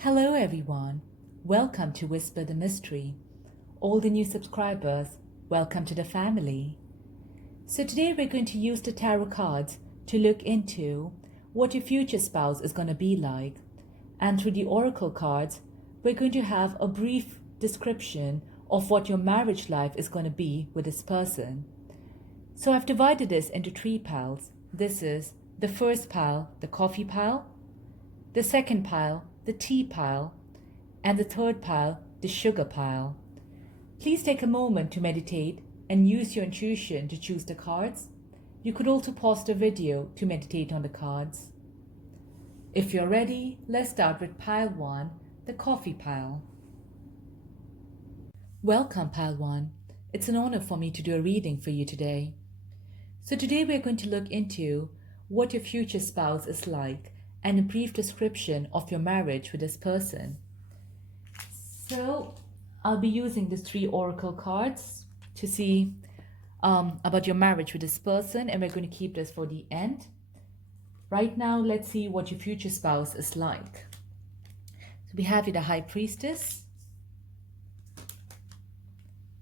Hello everyone, welcome to Whisper the Mystery. All the new subscribers, welcome to the family. So today we're going to use the tarot cards to look into what your future spouse is going to be like. And through the oracle cards, we're going to have a brief description of what your marriage life is going to be with this person. So I've divided this into 3 piles. This is the first pile, the coffee pile, the second pile, the tea pile, and the third pile, the sugar pile. Please take a moment to meditate and use your intuition to choose the cards. You could also pause the video to meditate on the cards. If you're ready, let's start with pile 1, the coffee pile. Welcome, pile 1. It's an honor for me to do a reading for you today. So today we're going to look into what your future spouse is like and a brief description of your marriage with this person. So I'll be using these 3 oracle cards to see about your marriage with this person, and we're going to keep this for the end. Right now, let's see what your future spouse is like. So we have here the High Priestess,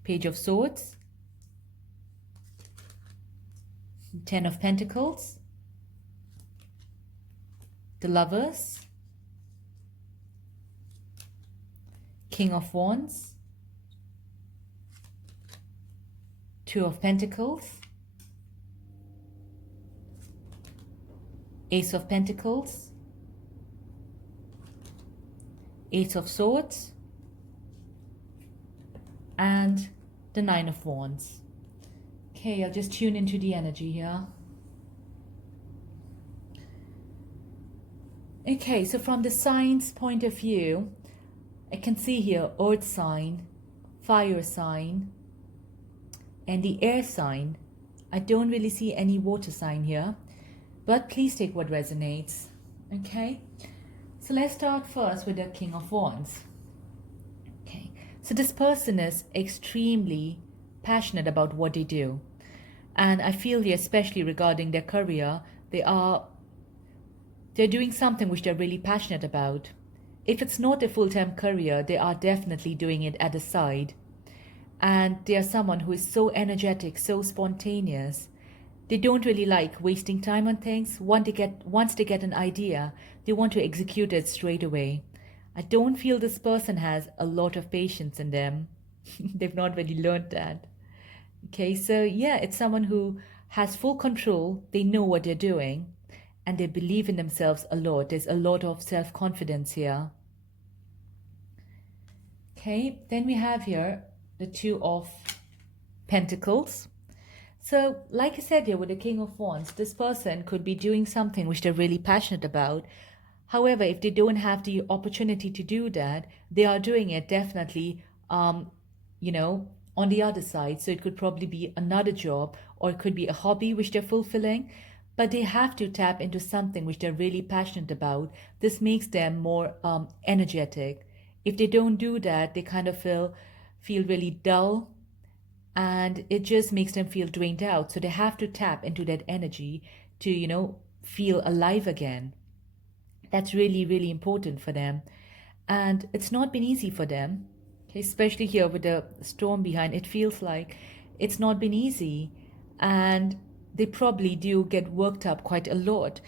Page of Swords, 10 of Pentacles, the Lovers, King of Wands, 2 of Pentacles, Ace of Pentacles, Ace of Swords, and the 9 of Wands. Okay, I'll just tune into the energy here. Okay, so from the signs point of view, I can see here earth sign, fire sign, and the air sign. I don't really see any water sign here, but please take what resonates. Okay, so let's start first with the King of Wands. Okay, so this person is extremely passionate about what they do, and I feel here, especially regarding their career, they're doing something which they're really passionate about. If it's not a full-time career, they are definitely doing it at the side. And they are someone who is so energetic, so spontaneous. They don't really like wasting time on things. Once they get an idea, they want to execute it straight away. I don't feel this person has a lot of patience in them. They've not really learned that. Okay, so yeah, it's someone who has full control. They know what they're doing. And they believe in themselves a lot. There's a lot of self-confidence here. Okay, then we have here the 2 of Pentacles. So, like I said here with the King of Wands, this person could be doing something which they're really passionate about. However, if they don't have the opportunity to do that, they are doing it definitely, on the other side. So it could probably be another job, or it could be a hobby which they're fulfilling. But they have to tap into something which they're really passionate about. This makes them more energetic. If they don't do that, they kind of feel really dull, and it just makes them feel drained out. So they have to tap into that energy to, feel alive again. That's really, really important for them. And it's not been easy for them, okay? Especially here with the storm behind. It feels like it's not been easy. And they probably do get worked up quite a lot,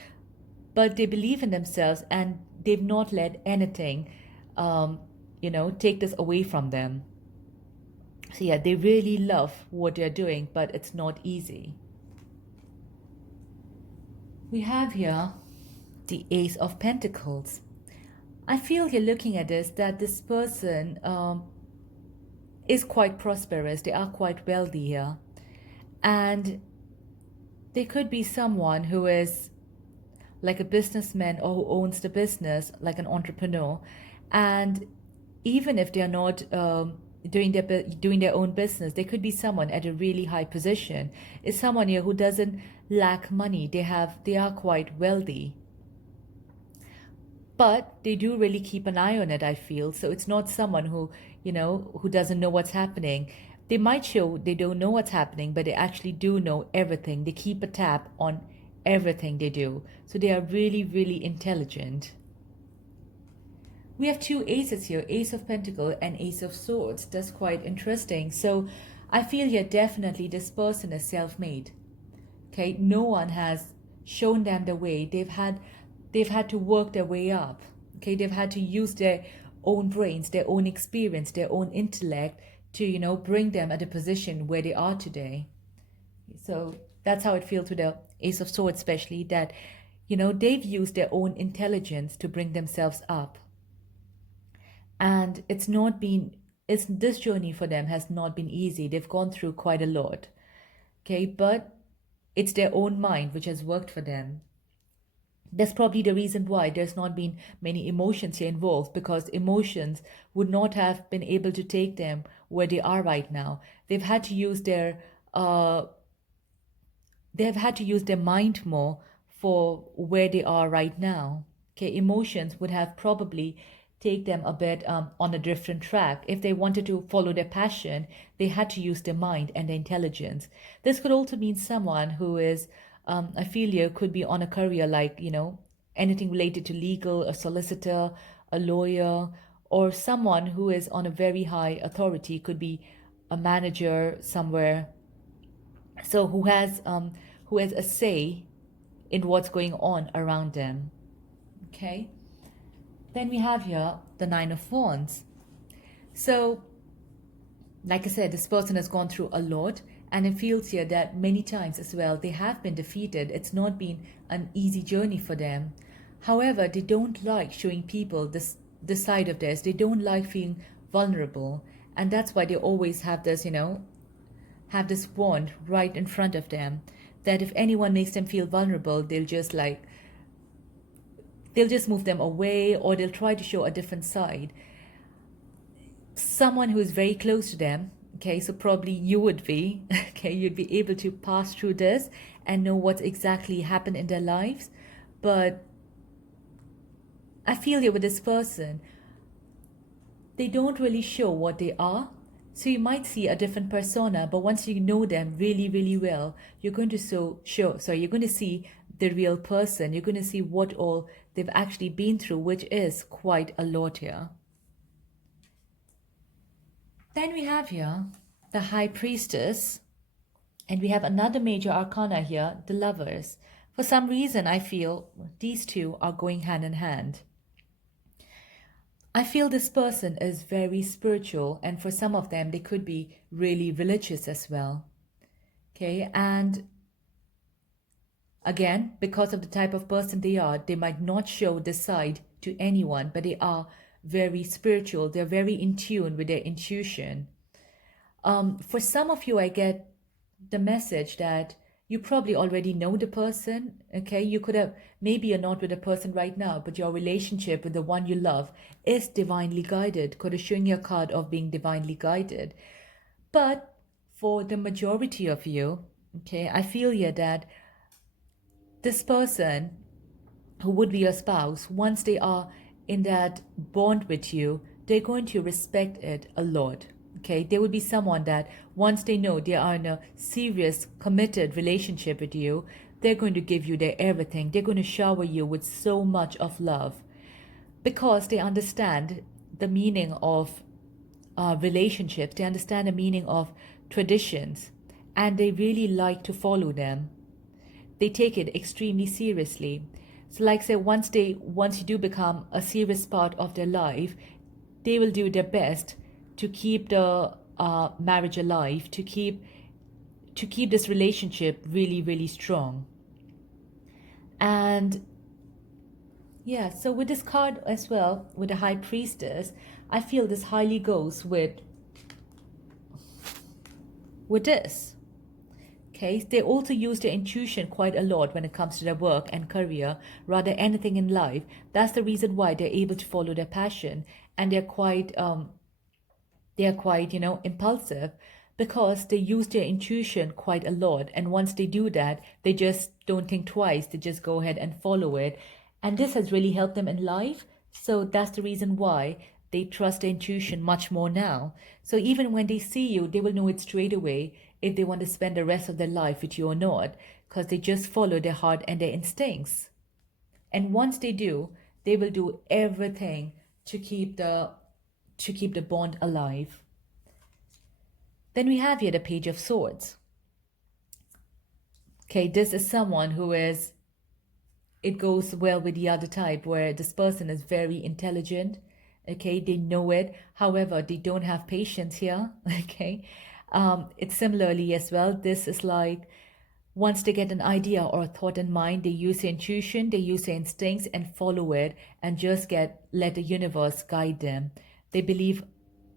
but they believe in themselves and they've not let anything, take this away from them. So yeah, they really love what they're doing, but it's not easy. We have here the Ace of Pentacles. I feel here looking at this that this person is quite prosperous. They are quite wealthy here. And they could be someone who is like a businessman or who owns the business, like an entrepreneur. And even if they're not doing their own business, they could be someone at a really high position. Is someone here who doesn't lack money. They are quite wealthy. But they do really keep an eye on it, I feel. So it's not someone who doesn't know what's happening. They might show they don't know what's happening, but they actually do know everything. They keep a tab on everything they do. So they are really, really intelligent. We have two aces here, Ace of Pentacles and Ace of Swords. That's quite interesting. So I feel here definitely this person is self-made. Okay, no one has shown them the way. They've had to work their way up. Okay, they've had to use their own brains, their own experience, their own intellect to bring them at a position where they are today. So that's how it feels with the Ace of Swords, especially that they've used their own intelligence to bring themselves up. And this journey for them has not been easy. They've gone through quite a lot. Okay, but it's their own mind which has worked for them. That's probably the reason why there's not been many emotions here involved, because emotions would not have been able to take them where they are right now. They've had to use their mind more for where they are right now. Okay, emotions would have probably take them a bit on a different track. If they wanted to follow their passion, they had to use their mind and their intelligence. This could also mean someone who is a failure, could be on a career like, anything related to legal, a solicitor, a lawyer, or someone who is on a very high authority, could be a manager somewhere. So who has a say in what's going on around them. Okay. Then we have here the Nine of Wands. So, like I said, this person has gone through a lot, and it feels here that many times as well, they have been defeated. It's not been an easy journey for them. However, they don't like showing people this side of theirs. They don't like feeling vulnerable. And that's why they always have this, have this wand right in front of them, that if anyone makes them feel vulnerable, they'll just move them away, or they'll try to show a different side. Someone who is very close to them, okay, so probably you would be, okay, you'd be able to pass through this and know what exactly happened in their lives. But I feel here with this person, they don't really show what they are. So you might see a different persona, but once you know them really, really well, you're going to see the real person. You're going to see what all they've actually been through, which is quite a lot here. Then we have here the High Priestess, and we have another major arcana here, the Lovers. For some reason, I feel these two are going hand in hand. I feel this person is very spiritual, and for some of them, they could be really religious as well. Okay, and again, because of the type of person they are, they might not show this side to anyone, but they are very spiritual. They're very in tune with their intuition. For some of you, I get the message that you probably already know the person. Okay, you could have, maybe you're not with the person right now, but your relationship with the one you love is divinely guided. Could have shown you a card of being divinely guided. But for the majority of you, okay, I feel here that this person who would be your spouse, once they are in that bond with you, they're going to respect it a lot. Okay, there would be someone that once they know they are in a serious, committed relationship with you, they're going to give you their everything. They're going to shower you with so much of love, because they understand the meaning of relationships. They understand the meaning of traditions, and they really like to follow them. They take it extremely seriously. So like I said, once you do become a serious part of their life, they will do their best to keep the marriage alive, to keep this relationship really, really strong. And yeah, so with this card as well, with the High Priestess, I feel this highly goes with this. Okay, they also use their intuition quite a lot when it comes to their work and career, rather anything in life. That's the reason why they're able to follow their passion, and they're quite impulsive, because they use their intuition quite a lot. And once they do that, they just don't think twice. They just go ahead and follow it. And this has really helped them in life. So that's the reason why they trust their intuition much more now. So even when they see you, they will know it straight away if they want to spend the rest of their life with you or not, because they just follow their heart and their instincts. And once they do, they will do everything to keep the bond alive. Then we have here the Page of Swords. Okay, this is someone who is, it goes well with the other type where this person is very intelligent. Okay, they know it. However, they don't have patience here. Okay, it's similarly as well. This is like once they get an idea or a thought in mind, they use their intuition, they use their instincts and follow it and just let the universe guide them. They believe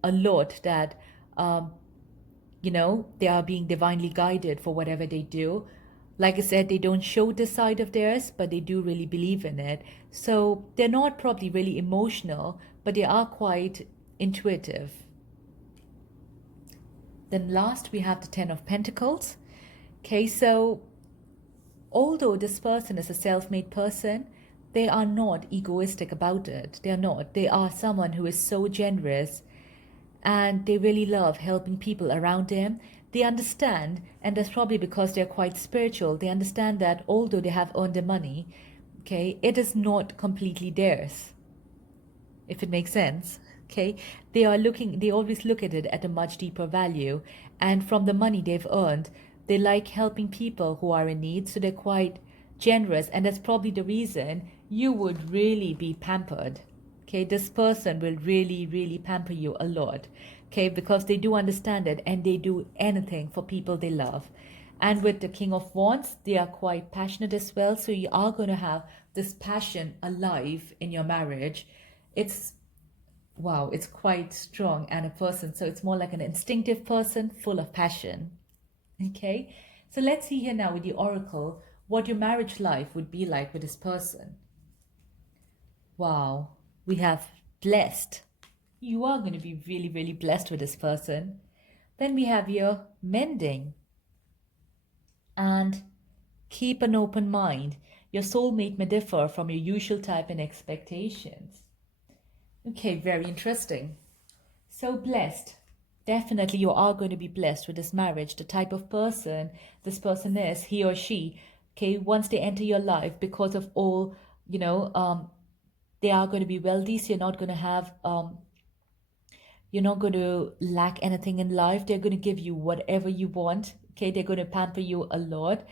a lot that, they are being divinely guided for whatever they do. Like I said, they don't show this side of theirs, but they do really believe in it. So they're not probably really emotional, but they are quite intuitive. Then last, we have the Ten of Pentacles. Okay, so although this person is a self-made person, they are not egoistic about it. They are not. They are someone who is so generous and they really love helping people around them. They understand, and that's probably because they're quite spiritual, they understand that although they have earned the money, okay, it is not completely theirs, if it makes sense. Okay, they always look at it at a much deeper value, and from the money they've earned, they like helping people who are in need, so they're quite generous, and that's probably the reason you would really be pampered. Okay, this person will really, really pamper you a lot. Okay, because they do understand it and they do anything for people they love. And with the King of Wands, they are quite passionate as well. So you are going to have this passion alive in your marriage. It's quite strong and a person. So it's more like an instinctive person full of passion. Okay, so let's see here now with the Oracle what your marriage life would be like with this person. Wow, we have blessed. You are going to be really, really blessed with this person. Then we have here mending and keep an open mind. Your soulmate may differ from your usual type and expectations. Okay, very interesting. So blessed. Definitely you are going to be blessed with this marriage. The type of person this person is, he or she, okay, once they enter your life, because of all, they are going to be wealthy, so you're not going to have, you're not going to lack anything in life. They're going to give you whatever you want. Okay, they're going to pamper you a lot.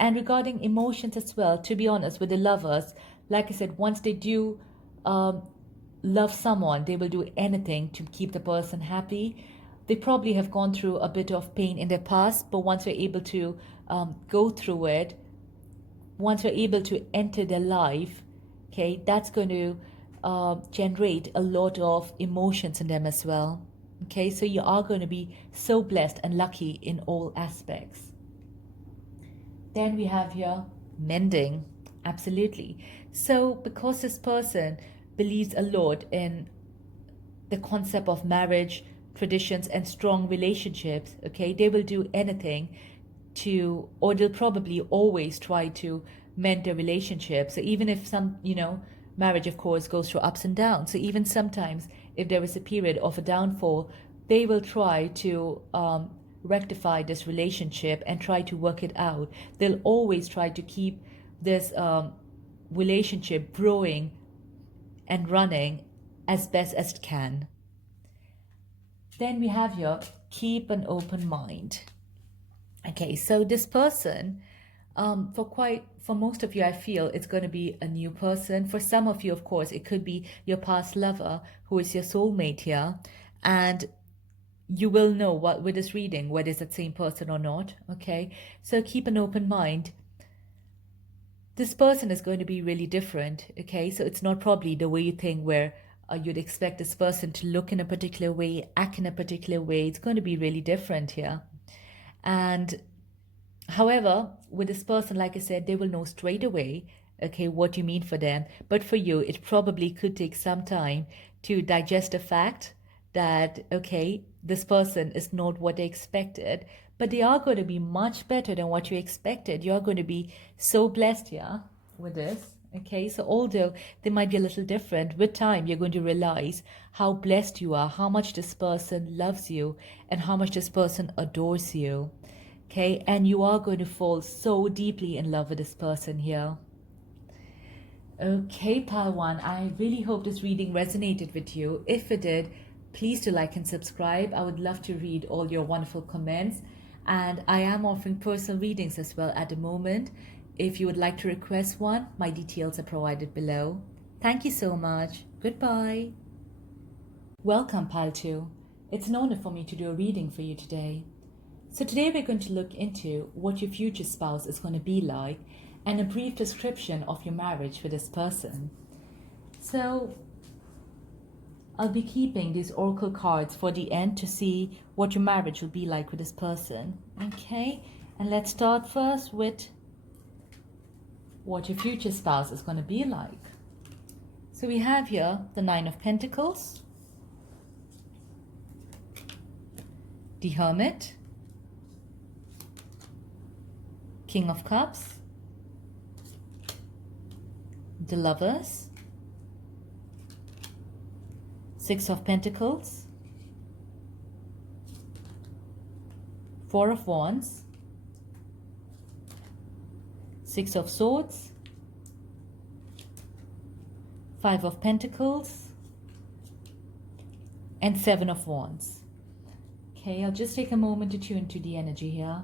And regarding emotions as well, to be honest, with the lovers, like I said, once they do love someone, they will do anything to keep the person happy. They probably have gone through a bit of pain in their past, but once you're able to go through it, once you're able to enter their life, okay, that's going to generate a lot of emotions in them as well. Okay, so you are going to be so blessed and lucky in all aspects. Then we have here mending. Absolutely. So because this person believes a lot in the concept of marriage, traditions, and strong relationships, okay, they will do anything to, or they'll probably always try to mend their relationship. So even if some, marriage, of course, goes through ups and downs. So even sometimes if there is a period of a downfall, they will try to rectify this relationship and try to work it out. They'll always try to keep this relationship growing and running as best as it can. Then we have here, keep an open mind. Okay, so this person, for most of you, I feel it's going to be a new person. For some of you, of course, it could be your past lover who is your soulmate here. And you will know what with this reading, whether it's the same person or not. Okay, so keep an open mind. This person is going to be really different. Okay, so it's not probably the way you think where you'd expect this person to look in a particular way, act in a particular way. It's going to be really different here. And however, with this person, like I said, they will know straight away, okay, what you mean for them. But for you, it probably could take some time to digest the fact that, okay, this person is not what they expected, but they are going to be much better than what you expected. You're going to be so blessed here with this. Okay, so although they might be a little different, with time you're going to realize how blessed you are, how much this person loves you, and how much this person adores you. Okay, and you are going to fall so deeply in love with this person here. Okay, Pal 1, I really hope this reading resonated with you. If it did, please do like and subscribe. I would love to read all your wonderful comments. And I am offering personal readings as well at the moment. If you would like to request one, my details are provided below. Thank you so much. Goodbye. Welcome, Pal 2. It's an honor for me to do a reading for you today. So today we're going to look into what your future spouse is going to be like and a brief description of your marriage with this person. So I'll be keeping these oracle cards for the end to see what your marriage will be like with this person. Okay, and let's start first with what your future spouse is going to be like. So we have here the Nine of Pentacles, the Hermit, King of Cups, the Lovers, Six of Pentacles, Four of Wands, Six of Swords, Five of Pentacles, and Seven of Wands. Okay, I'll just take a moment to tune to the energy here.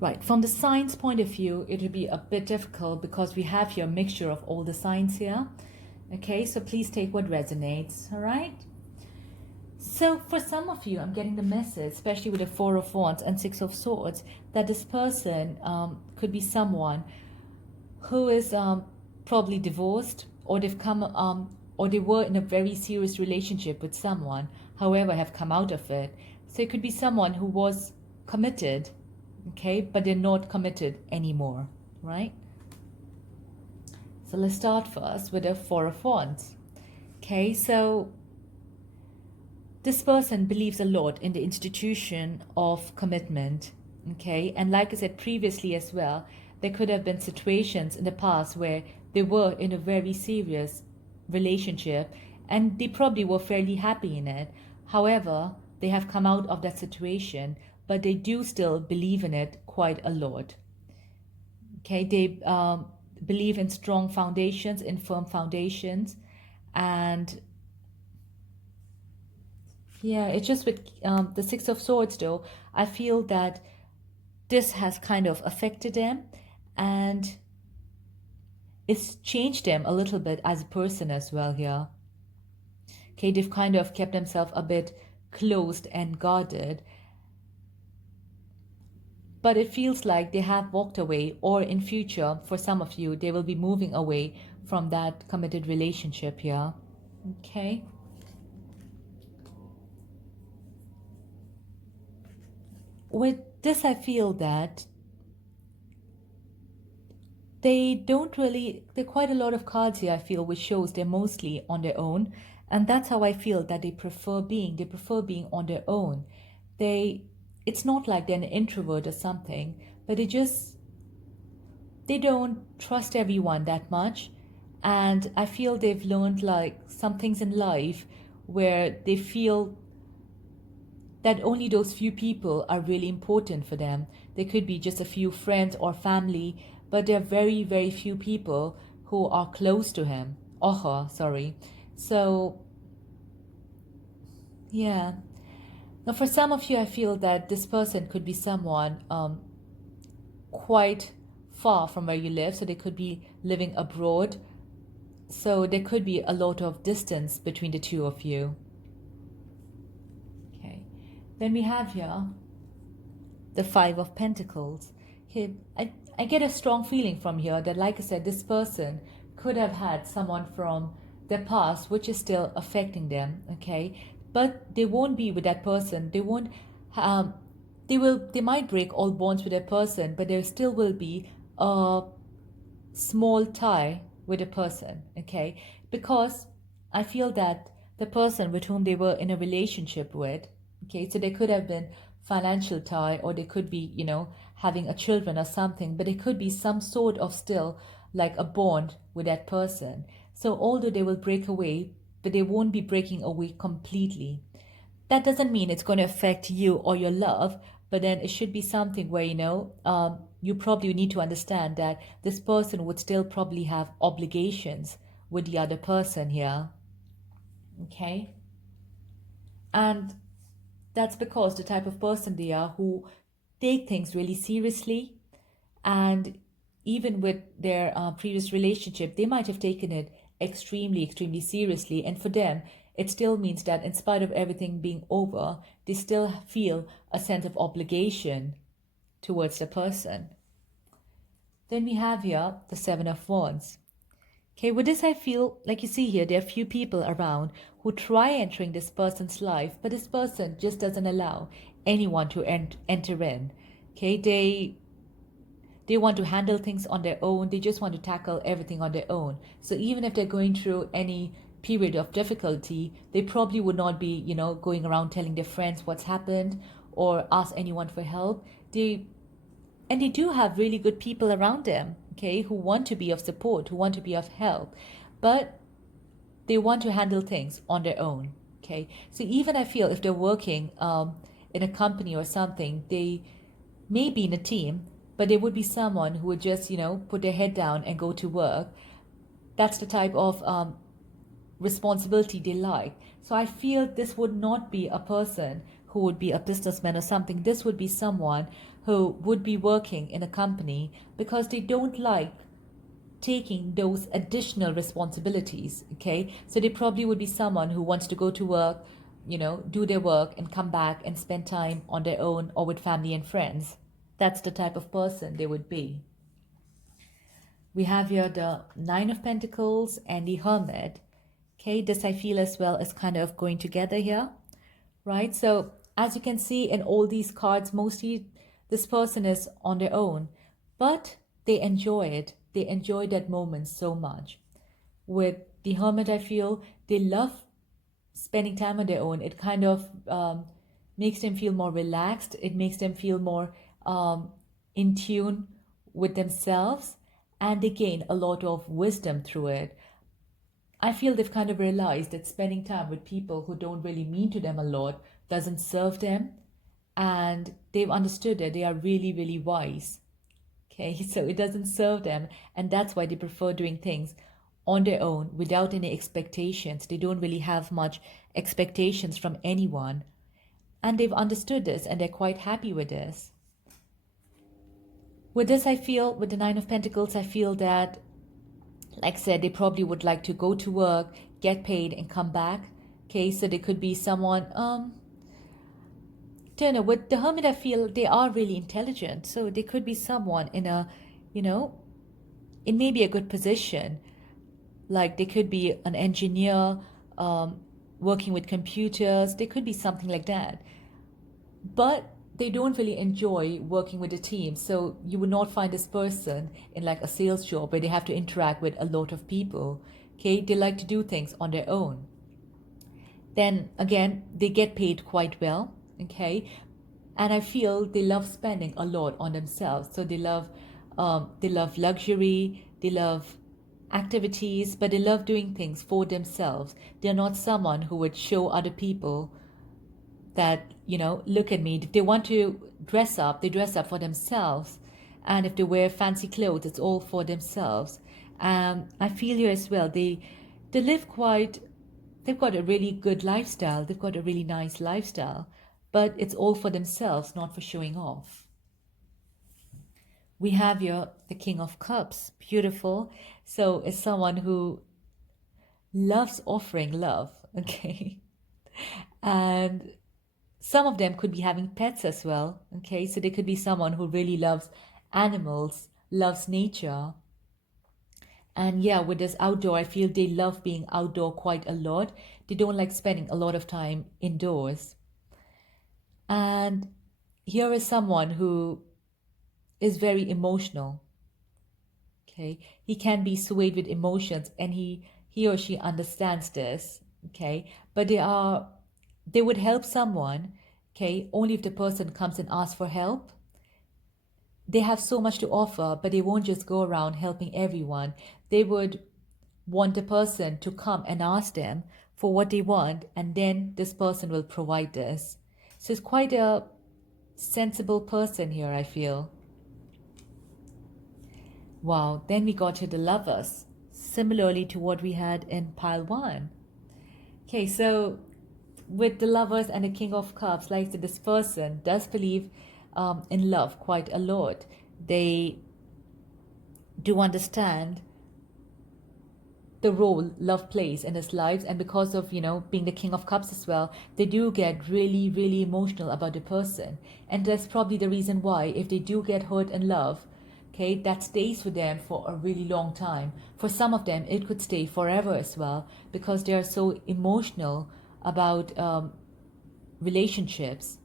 Right, from the signs point of view, it will be a bit difficult because we have here a mixture of all the signs here. Okay, so please take what resonates, all right? So for some of you, I'm getting the message, especially with the Four of Wands and Six of Swords, that this person could be someone who is probably divorced, or they've come, or they were in a very serious relationship with someone, however, have come out of it. So it could be someone who was committed, okay, but they're not committed anymore, right? So let's start first with the Four of Wands. Okay, so this person believes a lot in the institution of commitment, okay? And like I said previously as well, there could have been situations in the past where they were in a very serious relationship and they probably were fairly happy in it. However, they have come out of that situation, but they do still believe in it quite a lot. Okay, they believe in strong foundations, in firm foundations, and yeah, it's just with the Six of Swords though, I feel that this has kind of affected them and it's changed them a little bit as a person as well here. Okay, they've kind of kept themselves a bit closed and guarded, but it feels like they have walked away, or in future, for some of you, they will be moving away from that committed relationship here. Okay. With this, I feel that they don't really, there are quite a lot of cards here, I feel, which shows they're mostly on their own. And that's how I feel that they prefer being on their own. It's not like they're an introvert or something, but they don't trust everyone that much. And I feel they've learned like some things in life where they feel that only those few people are really important for them. They could be just a few friends or family, but there are very, very few people who are close to him or her, sorry. So, yeah. Now, for some of you, I feel that this person could be someone quite far from where you live. So they could be living abroad. So there could be a lot of distance between the two of you. Okay. Then we have here the Five of Pentacles. Okay, I get a strong feeling from here that, like I said, this person could have had someone from their past which is still affecting them, okay? But they won't be with that person. They won't they might break all bonds with that person, but there still will be a small tie with a person, okay? Because I feel that the person with whom they were in a relationship with, okay, so there could have been financial tie, or they could be, having a children or something, but it could be some sort of still like a bond with that person. So although they will break away, but they won't be breaking away completely. That doesn't mean it's going to affect you or your love, but then it should be something where, you probably need to understand that this person would still probably have obligations with the other person here. Okay? And that's because the type of person they are who take things really seriously, and even with their previous relationship, they might have taken it extremely seriously. And for them, it still means that in spite of everything being over, they still feel a sense of obligation towards the person. Then we have here the Seven of Wands. Okay, with this, I feel like you see here, there are few people around who try entering this person's life, but this person just doesn't allow anyone to enter in. Okay, they want to handle things on their own. They just want to tackle everything on their own. So even if they're going through any period of difficulty, they probably would not be, going around telling their friends what's happened or ask anyone for help. And they do have really good people around them, okay, who want to be of support, who want to be of help, but they want to handle things on their own, okay? So even I feel if they're working in a company or something, they may be in a team, but there would be someone who would just, put their head down and go to work. That's the type of responsibility they like. So I feel this would not be a person who would be a businessman or something. This would be someone who would be working in a company because they don't like taking those additional responsibilities, okay? So they probably would be someone who wants to go to work, do their work and come back and spend time on their own or with family and friends. That's the type of person they would be. We have here the Nine of Pentacles and the Hermit. Okay, this I feel as well is kind of going together here, right? So as you can see in all these cards, mostly this person is on their own, but they enjoy it. They enjoy that moment so much. With the Hermit, I feel they love spending time on their own. It kind of makes them feel more relaxed. It makes them feel more in tune with themselves, and they gain a lot of wisdom through it. I feel they've kind of realized that spending time with people who don't really mean to them a lot doesn't serve them, and they've understood that they are really wise. Okay, so it doesn't serve them, and that's why they prefer doing things on their own without any expectations. They don't really have much expectations from anyone, and they've understood this and they're quite happy with this. With this, I feel, with the Nine of Pentacles, I feel that, like I said, they probably would like to go to work, get paid, and come back. Okay, so they could be someone, don't know, with the Hermit, I feel they are really intelligent. So they could be someone in a, in maybe a good position. Like they could be an engineer, working with computers. They could be something like that. But they don't really enjoy working with a team. So you would not find this person in like a sales job where they have to interact with a lot of people. Okay, they like to do things on their own. Then again, they get paid quite well. Okay, and I feel they love spending a lot on themselves. So they love luxury, they love activities, but they love doing things for themselves. They're not someone who would show other people that, look at me. If they want to dress up, they dress up for themselves. And if they wear fancy clothes, it's all for themselves. I feel here as well, they live they've got a really good lifestyle. They've got a really nice lifestyle, but it's all for themselves, not for showing off. We have here the King of Cups. Beautiful. So it's someone who loves offering love, okay? And some of them could be having pets as well, okay? So they could be someone who really loves animals, loves nature. And yeah, with this outdoor, I feel they love being outdoor quite a lot. They don't like spending a lot of time indoors. And here is someone who is very emotional, okay? He can be swayed with emotions, and he or she understands this, okay? But they would help someone, okay, only if the person comes and asks for help. They have so much to offer, but they won't just go around helping everyone. They would want the person to come and ask them for what they want, and then this person will provide this. So it's quite a sensible person here, I feel. Wow, then we got here the Lovers, similarly to what we had in pile 1. Okay, so with the Lovers and the King of Cups, like I said, this person does believe in love quite a lot. They do understand the role love plays in his lives, and because of being the King of Cups as well, they do get really, really emotional about the person. And that's probably the reason why, if they do get hurt in love, okay, that stays with them for a really long time. For some of them it could stay forever as well, because they are so emotional about relationships.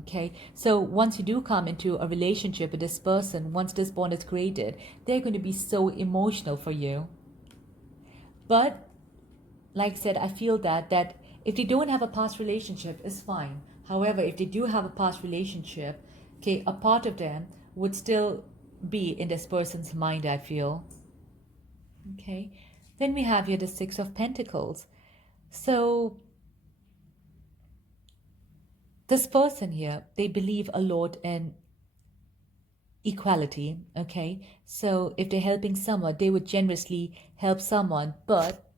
Okay, so once you do come into a relationship with this person, once this bond is created, they're going to be so emotional for you. But like I said, I feel that if they don't have a past relationship, it's fine. However, if they do have a past relationship, okay, a part of them would still be in this person's mind, I feel. Okay, then we have here the Six of Pentacles. So this person here, they believe a lot in equality. Okay, so if they're helping someone, they would generously help someone, but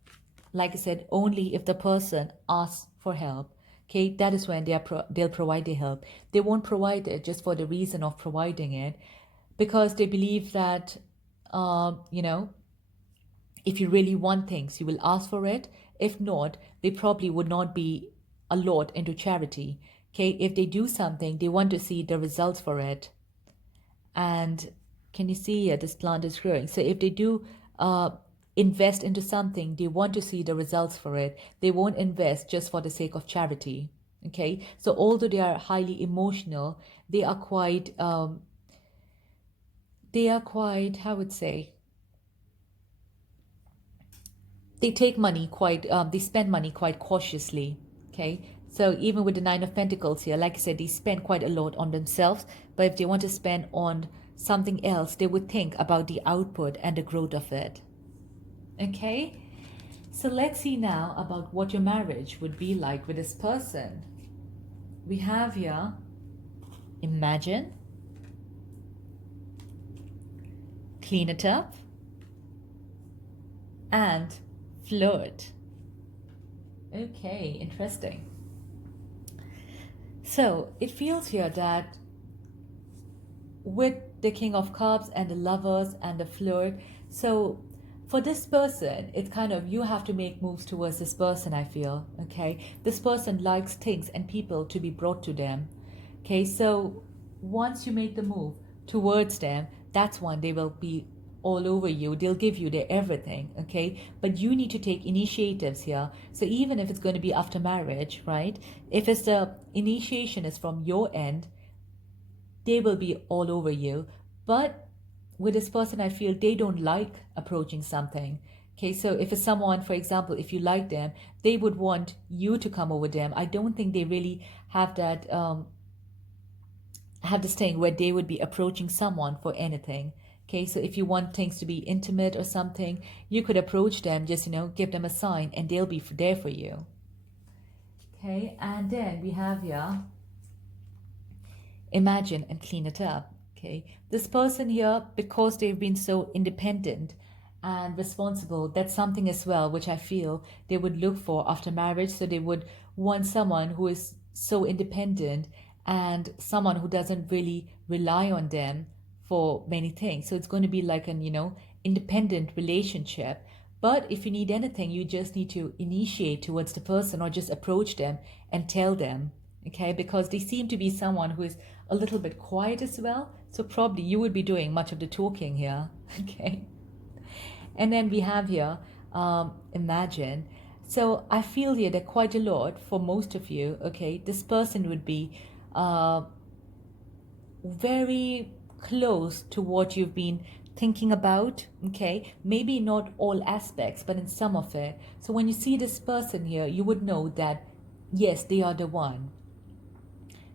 like I said, only if the person asks for help. Okay, that is when they'll provide the help. They won't provide it just for the reason of providing it, because they believe that if you really want things, you will ask for it. If not, they probably would not be a lot into charity. Okay, if they do something, they want to see the results for it. And can you see here, this plant is growing? So if they do invest into something, they want to see the results for it. They won't invest just for the sake of charity. Okay, so although they are highly emotional, they are quite how would say, they take money quite they spend money quite cautiously. Okay, so even with the Nine of Pentacles here, like I said, they spend quite a lot on themselves, but if they want to spend on something else, they would think about the output and the growth of it. Okay, so let's see now about what your marriage would be like with this person. We have here Imagine, Clean It Up, and Flirt. Okay, interesting. So it feels here that with the King of Cups and the Lovers and the Flirt, so for this person, it's kind of, you have to make moves towards this person, I feel. Okay, this person likes things and people to be brought to them. Okay, so once you make the move towards them, that's when they will be all over you. They'll give you their everything. Okay, but you need to take initiatives here. So even if it's going to be after marriage, right, if it's the initiation is from your end, they will be all over you. But with this person, I feel they don't like approaching something. Okay, so if it's someone, for example, if you like them, they would want you to come over them. I don't think they really have that have this thing where they would be approaching someone for anything. Okay, so if you want things to be intimate or something, you could approach them, just give them a sign, and they'll be there for you. Okay, and then we have here Imagine and Clean It Up. Okay, this person here, because they've been so independent and responsible, that's something as well which I feel they would look for after marriage. So they would want someone who is so independent and someone who doesn't really rely on them for many things. So it's going to be like an independent relationship. But if you need anything, you just need to initiate towards the person, or just approach them and tell them. Okay, because they seem to be someone who is a little bit quiet as well. So probably you would be doing much of the talking here. Okay. And then we have here Imagine. So I feel here that quite a lot for most of you, okay, this person would be very close to what you've been thinking about. Okay, maybe not all aspects, but in some of it. So when you see this person here, you would know that yes, they are the one.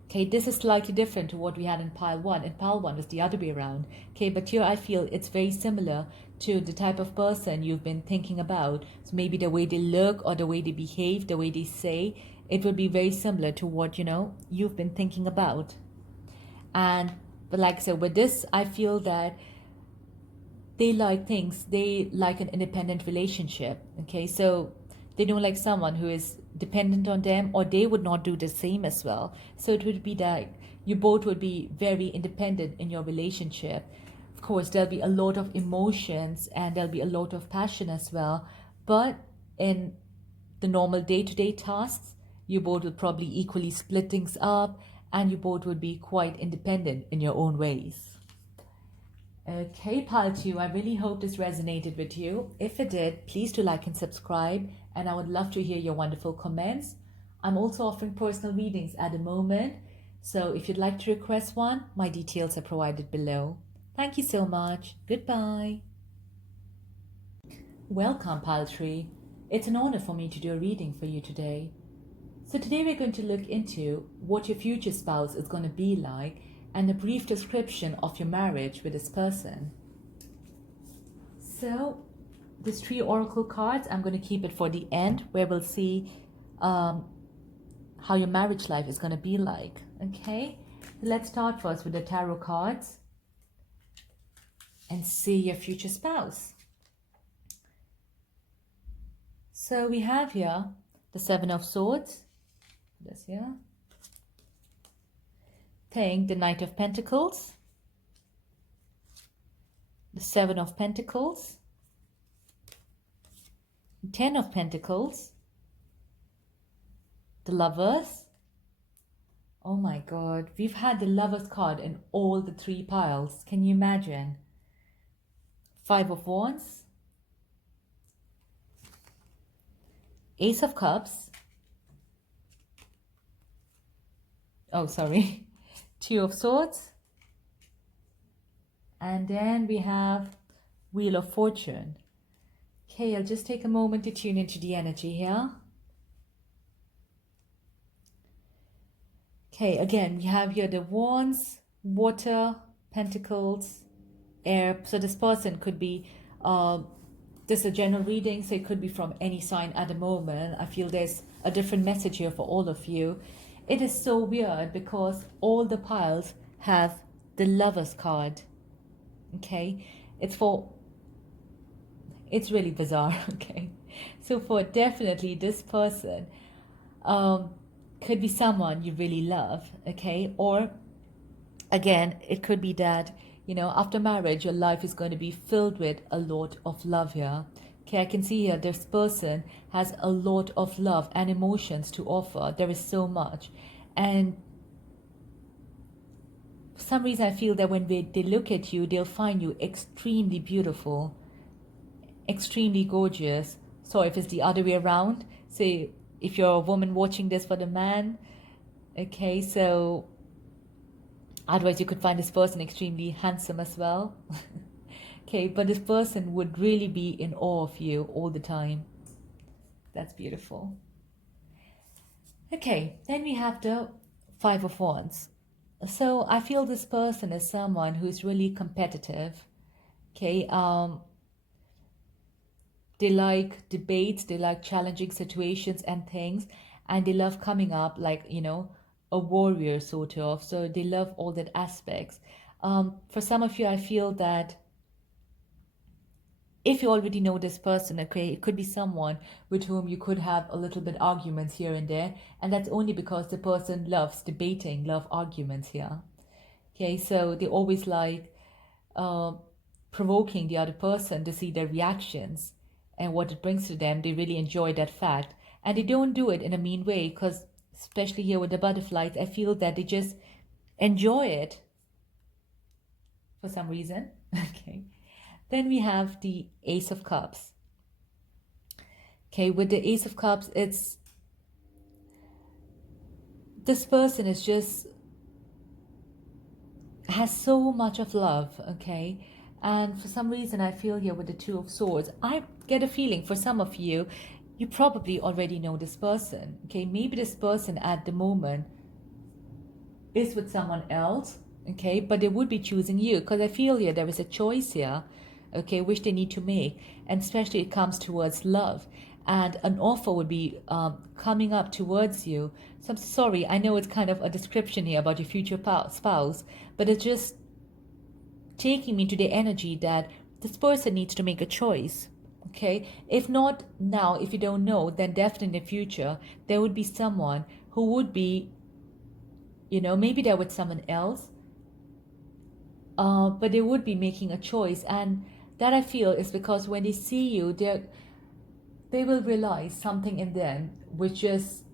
Okay, this is slightly different to what we had in pile 1. In pile 1 was the other way around. Okay, but here I feel it's very similar to the type of person you've been thinking about. So maybe the way they look, or the way they behave, the way they say, it would be very similar to what you've been thinking about. But like I said, with this, I feel that they like an independent relationship. Okay, so they don't like someone who is dependent on them, or they would not do the same as well. So it would be that you both would be very independent in your relationship. Of course, there'll be a lot of emotions and there'll be a lot of passion as well, but in the normal day-to-day tasks, you both would probably equally split things up, and you both would be quite independent in your own ways. Okay, Pile 2, I really hope this resonated with you. If it did, please do like and subscribe, and I would love to hear your wonderful comments. I'm also offering personal readings at the moment, so if you'd like to request one, my details are provided below. Thank you so much. Goodbye. Welcome, Pile 3. It's an honor for me to do a reading for you today. So today we're going to look into what your future spouse is going to be like and a brief description of your marriage with this person. So these 3 oracle cards, I'm going to keep it for the end, where we'll see how your marriage life is going to be like. Okay, let's start first with the tarot cards and see your future spouse. So we have here the 7 of Swords, this here. Playing the Knight of Pentacles, the 7 of Pentacles, 10 of Pentacles, the Lovers. Oh my God, we've had the Lovers card in all the 3 piles. Can you imagine? 5 of Wands, Ace of Cups. Oh, sorry. 2 of Swords, and then we have Wheel of Fortune. Okay, I'll just take a moment to tune into the energy here. Okay, again, we have here the Wands, Water, Pentacles, Air. So this person could be, this is a general reading, so it could be from any sign at the moment. I feel there's a different message here for all of you. It is so weird because all the piles have the Lovers card. Okay, it's really bizarre. Okay, so for definitely this person, could be someone you really love. Okay, or again, it could be that, you know, after marriage, your life is going to be filled with a lot of love here. Okay, I can see here this person has a lot of love and emotions to offer. There is so much. And for some reason, I feel that when they look at you, they'll find you extremely beautiful, extremely gorgeous. So if it's the other way around, say if you're a woman watching this for the man, okay, so otherwise you could find this person extremely handsome as well. Okay, but this person would really be in awe of you all the time. That's beautiful. Okay, then we have the 5 of Wands. So I feel this person is someone who's really competitive. Okay, they like debates, they like challenging situations and things, and they love coming up like, you know, a warrior sort of. So they love all that aspects. For some of you, I feel that if you already know this person, okay, it could be someone with whom you could have a little bit arguments here and there, and that's only because the person loves debating, love arguments here. Okay, so they always like provoking the other person to see their reactions and what it brings to them. They really enjoy that fact, and they don't do it in a mean way, because especially here with the butterflies, I feel that they just enjoy it for some reason. Okay. Then we have the Ace of Cups. Okay, with the Ace of Cups, it's this person is just has so much of love, okay? And for some reason, I feel here with the 2 of Swords, I get a feeling for some of you, you probably already know this person, okay? Maybe this person at the moment is with someone else, okay? But they would be choosing you, because I feel here there is a choice here, okay, which they need to make, and especially it comes towards love, and an offer would be coming up towards you. So I'm sorry, I know it's kind of a description here about your future spouse, but it's just taking me to the energy that this person needs to make a choice. Okay, if not now, if you don't know, then definitely in the future there would be someone who would be, maybe they're with someone else, but they would be making a choice. And that I feel is because when they see you, they will realize something in them which just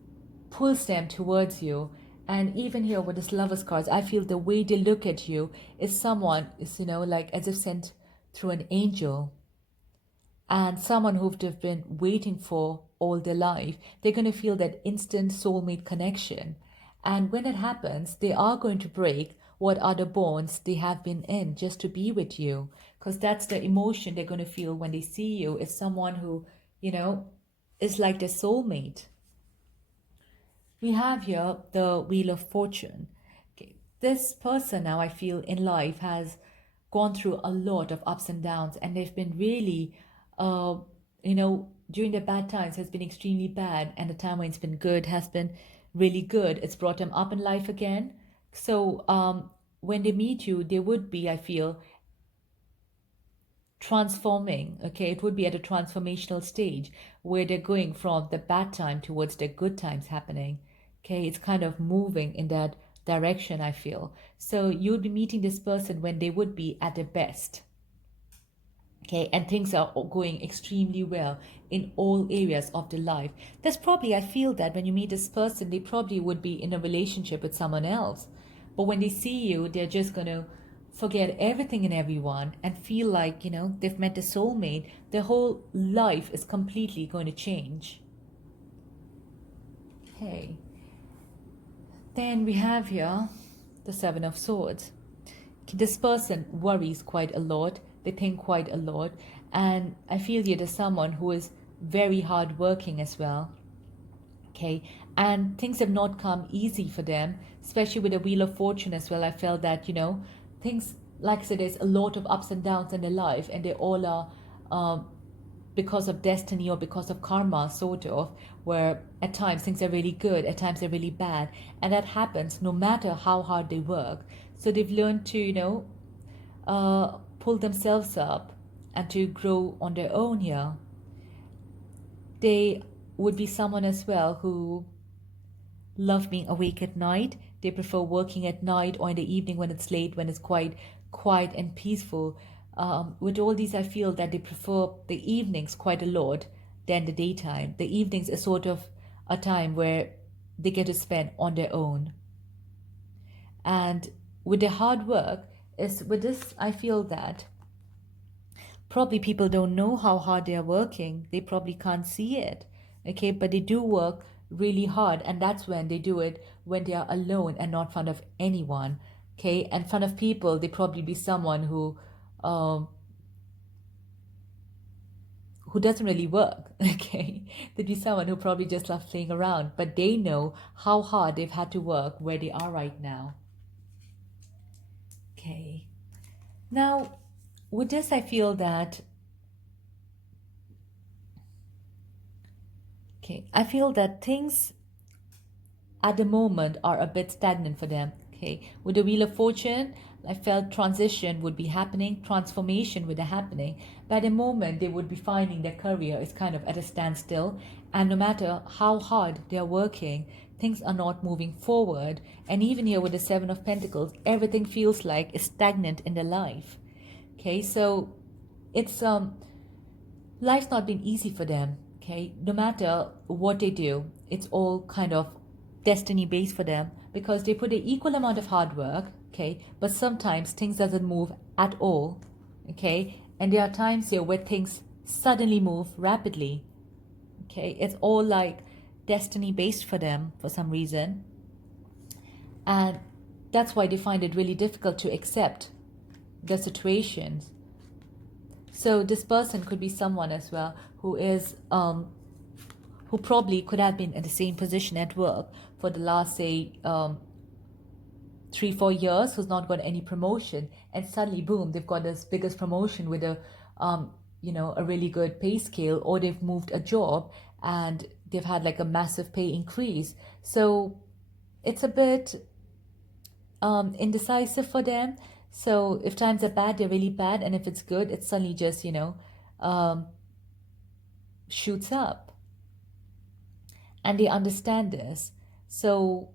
pulls them towards you. And even here with this Lovers cards, I feel the way they look at you is someone is, like as if sent through an angel, and someone who they've been waiting for all their life. They're going to feel that instant soulmate connection. And when it happens, they are going to break what other bonds they have been in just to be with you. Because that's the emotion they're going to feel when they see you, is someone who, is like their soulmate. We have here the Wheel of Fortune. Okay. This person now, I feel, in life has gone through a lot of ups and downs, and they've been really during the bad times has been extremely bad, and the time when it's been good has been really good. It's brought them up in life again. So when they meet you, they would be, I feel, transforming. Okay, it would be at a transformational stage where they're going from the bad time towards the good times happening. Okay, it's kind of moving in that direction, I feel. So you'd be meeting this person when they would be at their best. Okay, and things are going extremely well in all areas of their life. That's probably, I feel that when you meet this person, they probably would be in a relationship with someone else. But when they see you, they're just going to forget everything and everyone and feel like, they've met a soulmate. Their whole life is completely going to change. Okay. Then we have here the Seven of Swords. This person worries quite a lot. They think quite a lot. And I feel you're someone who is very hardworking as well. Okay. And things have not come easy for them, especially with the Wheel of Fortune as well. I felt that, things, like I said, there's a lot of ups and downs in their life, and they all are because of destiny or because of karma, sort of, where at times things are really good, at times they're really bad. And that happens no matter how hard they work. So they've learned to, pull themselves up and to grow on their own here. They would be someone as well who love being awake at night. They prefer working at night or in the evening when it's late, when it's quite quiet and peaceful. With all these, I feel that they prefer the evenings quite a lot than the daytime. The evenings is sort of a time where they get to spend on their own. And with their hard work, with this, I feel that probably people don't know how hard they are working. They probably can't see it. Okay, but they do work really hard, and that's when they do it when they are alone and not in front of anyone. Okay, and in front of people, they probably be someone who doesn't really work. Okay, they'd be someone who probably just loves playing around, but they know how hard they've had to work where they are right now. Okay, now with this, I feel that things at the moment are a bit stagnant for them. Okay, with the Wheel of Fortune, I felt transition would be happening, transformation would be happening. But at the moment, they would be finding their career is kind of at a standstill. And no matter how hard they're working, things are not moving forward. And even here with the Seven of Pentacles, everything feels like it's stagnant in their life. Okay, so it's life's not been easy for them. Okay, no matter what they do, it's all kind of destiny based for them, because they put an equal amount of hard work. Okay, but sometimes things doesn't move at all. Okay, and there are times here where things suddenly move rapidly. Okay, it's all like destiny based for them for some reason, and that's why they find it really difficult to accept the situations. So this person could be someone as well who is who probably could have been in the same position at work for the last, say, 3-4 years, who's not got any promotion, and suddenly boom, they've got this biggest promotion with a a really good pay scale, or they've moved a job and they've had like a massive pay increase. So it's a bit indecisive for them. So if times are bad, they're really bad, and if it's good, it suddenly just, um, shoots up. And they understand this. So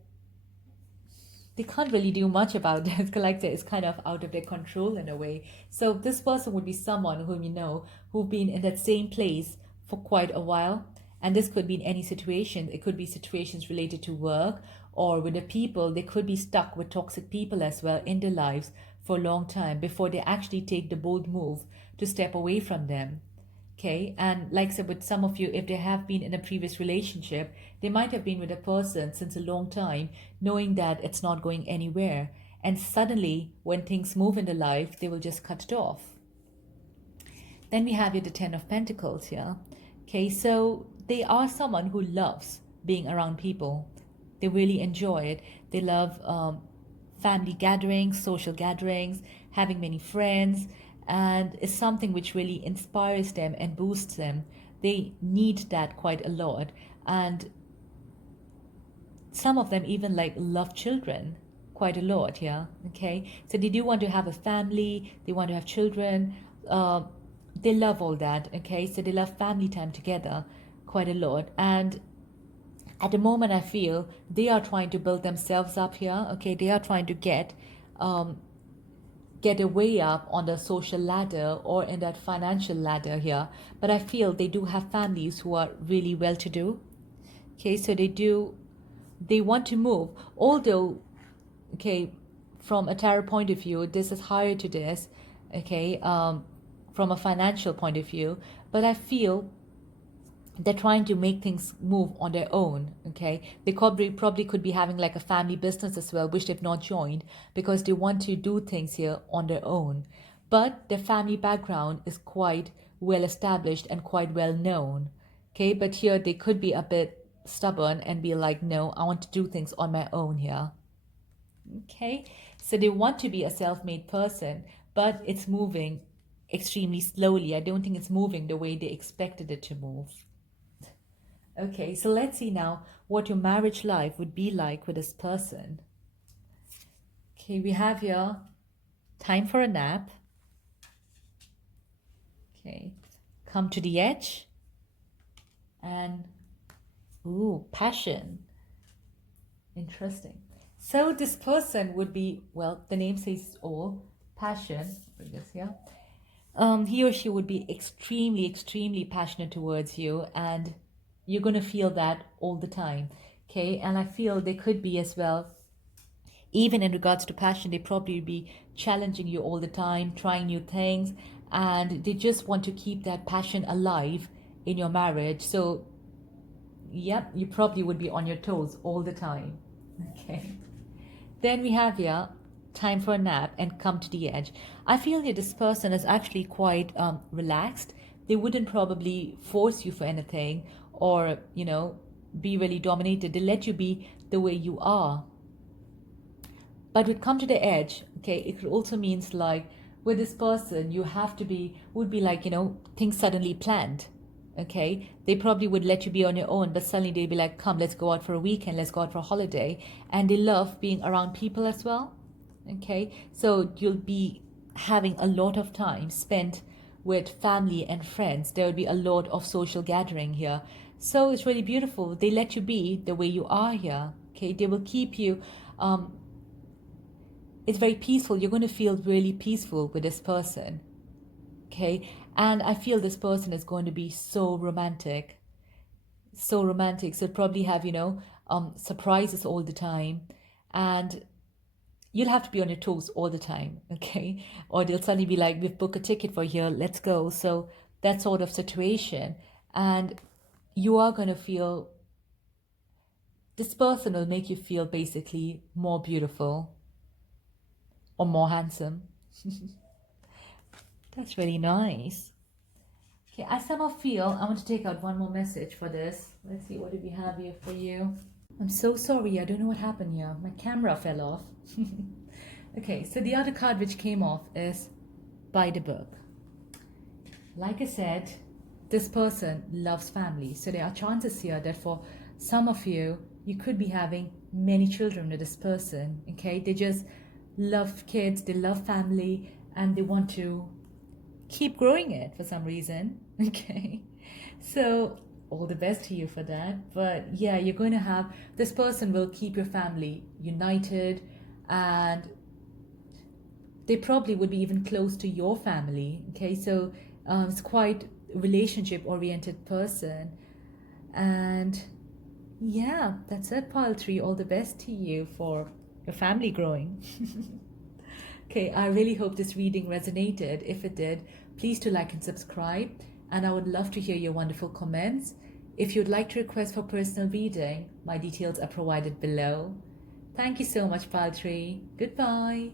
they can't really do much about it. Like it's kind of out of their control in a way. So this person would be someone whom who've been in that same place for quite a while. And this could be in any situation. It could be situations related to work or with the people. They could be stuck with toxic people as well in their lives for a long time before they actually take the bold move to step away from them. Okay, and like I said, with some of you, if they have been in a previous relationship, they might have been with a person since a long time, knowing that it's not going anywhere. And suddenly, when things move in their life, they will just cut it off. Then we have here the Ten of Pentacles here. Okay, so they are someone who loves being around people. They really enjoy it. They love family gatherings, social gatherings, having many friends, and it's something which really inspires them and boosts them. They need that quite a lot. And some of them even like love children quite a lot, yeah. Okay, so they do want to have a family, they want to have children, they love all that. Okay, so they love family time together quite a lot. And at the moment, I feel they are trying to build themselves up here. Okay, they are trying to get a way up on the social ladder or in that financial ladder here. But I feel they do have families who are really well to do. Okay, so they want to move, although, okay, from a tarot point of view, this is higher to this, okay, from a financial point of view. But I feel they're trying to make things move on their own. Okay, they probably could be having like a family business as well, which they've not joined because they want to do things here on their own. But their family background is quite well established and quite well known. Okay, but here they could be a bit stubborn and be like, no, I want to do things on my own here. Okay, so they want to be a self-made person, but it's moving extremely slowly. I don't think it's moving the way they expected it to move. Okay, so let's see now what your marriage life would be like with this person. Okay, we have here time for a nap. Okay, come to the edge. And, ooh, passion. Interesting. So this person would be, well, the name says all, passion. Bring this here. He or she would be extremely, extremely passionate towards you, and you're going to feel that all the time. Okay, and I feel they could be as well, even in regards to passion, they probably be challenging you all the time, trying new things, and they just want to keep that passion alive in your marriage. So, yep, you probably would be on your toes all the time. Okay. Then we have here time for a nap and come to the edge. I feel here this person is actually quite relaxed. They wouldn't probably force you for anything or, be really dominated. They let you be the way you are. But with come to the edge, okay, it could also means like with this person, you have to would be like, things suddenly planned. Okay, they probably would let you be on your own, but suddenly they'd be like, come, let's go out for a weekend, let's go out for a holiday. And they love being around people as well. Okay, so you'll be having a lot of time spent with family and friends. There will be a lot of social gathering here. So it's really beautiful. They let you be the way you are here. Okay, they will keep you. It's very peaceful. You're going to feel really peaceful with this person. Okay, and I feel this person is going to be so romantic. So romantic. So probably have, surprises all the time. And you'll have to be on your toes all the time, okay? Or they'll suddenly be like, we've booked a ticket for here, let's go. So that sort of situation. And you are going to feel, this person will make you feel basically more beautiful or more handsome. That's really nice. Okay, I somehow feel, I want to take out one more message for this. Let's see, what do we have here for you? I'm so sorry, I don't know what happened here. My camera fell off. Okay, so the other card which came off is by the book. Like I said, this person loves family. So there are chances here that for some of you, you could be having many children with this person. Okay, they just love kids, they love family, and they want to keep growing it for some reason. Okay. So, all the best to you for that. But yeah, you're going to have this person will keep your family united, and they probably would be even close to your family. Okay. So, it's quite relationship oriented person. And yeah, that's it, pile 3. All the best to you for your family growing. Okay, I really hope this reading resonated. If it did, please do like and subscribe. And I would love to hear your wonderful comments. If you'd like to request for personal reading, my details are provided below. Thank you so much, pile 3. Goodbye.